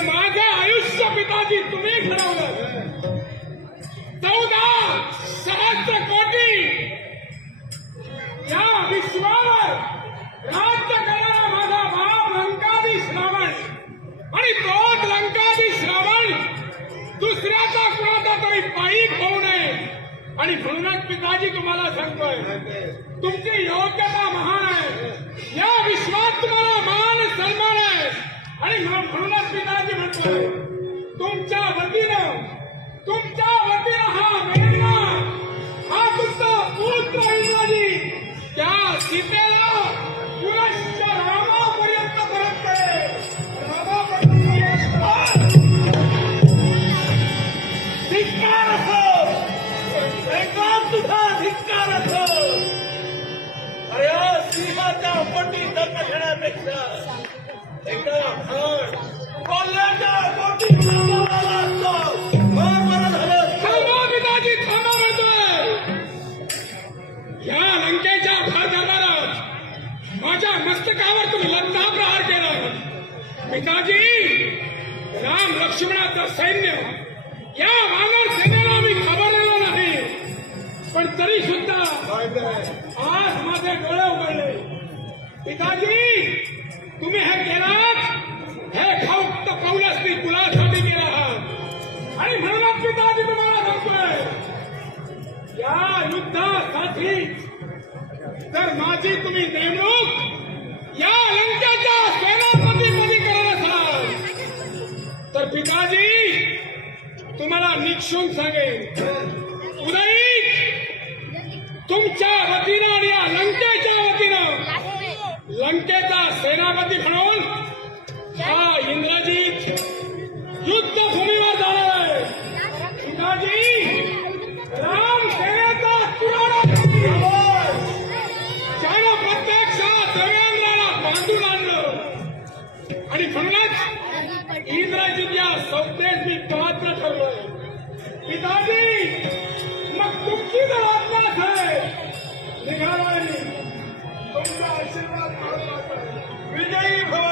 पण माझे आयुष्य पिताजी तुम्ही ठरवलं. 14 सहस्त्र कोटी या विश्वावर राज्य करणारा माझा बाप लंकाधीश रावण, आणि तोच लंकाधीश रावण दुसऱ्याचा कुणाचा तरी पायीक होऊ नये. आणि म्हणूनच पिताजी तुम्हाला सांगतोय, तुमची योग्यता महान आहे, या विश्वात तुम्हाला मान सन्मान आहे. आणि म्हणूनच पिताजी म्हणतोय, तुमच्या वतीनं हा मेघना, हा तुमचा पुत्र इंद्राजी त्या सीतेला पुनश्च रामापर्यंत परत करेल. धिक्कार असो, एकाच तुझा धिक्कार असो. अरे सिंहाच्या पोटी दत्त घेण्यापेक्षा एका फळ कोल्ह्याच्या पोटी थांबावा लागतो. बरं झालं. थांबा पिताजी, थांबा म्हणतोय. या लंकेच्या भारदरबारात माझ्या मस्तकावर तुम्ही लंका प्रहार केला. पिताजी, राम लक्ष्मणाचं सैन्य या वानर सेनेला मी खबरलेलो नाही, पण तरी सुद्धा आज माझे डोळे उघडले. पिताजी, तुम्ही हे केलात, हे फक्त पौलस्ती कुलासाठी केला आहात. आणि म्हणूनच पिताजी तुम्हाला सांगतोय, या युद्धासाठी जर माझी तुम्ही नेमणूक या लंकेच्या सेनापतीपदी करत असाल तर पिताजी तुम्हाला निक्षून सांगेन, उदयिक तुमच्या वतीनं आणि या लंकेच्या वतीनं लंकेचा सेनापती म्हणून हा इंद्रजित युद्धभूमीवर जाणार आहे. पिताजी, राम सेनेचा तुराडा त्यानं प्रत्यक्षात देवेंद्राला बांधून आणलं. आणि म्हणूनच इंद्रजित या संस्थेस मी पात्र ठरलोय. पिताजी, मग तुमची जर आज्ञा आहे, निघालोय मी. तुमचा आशीर्वाद विजयी भव.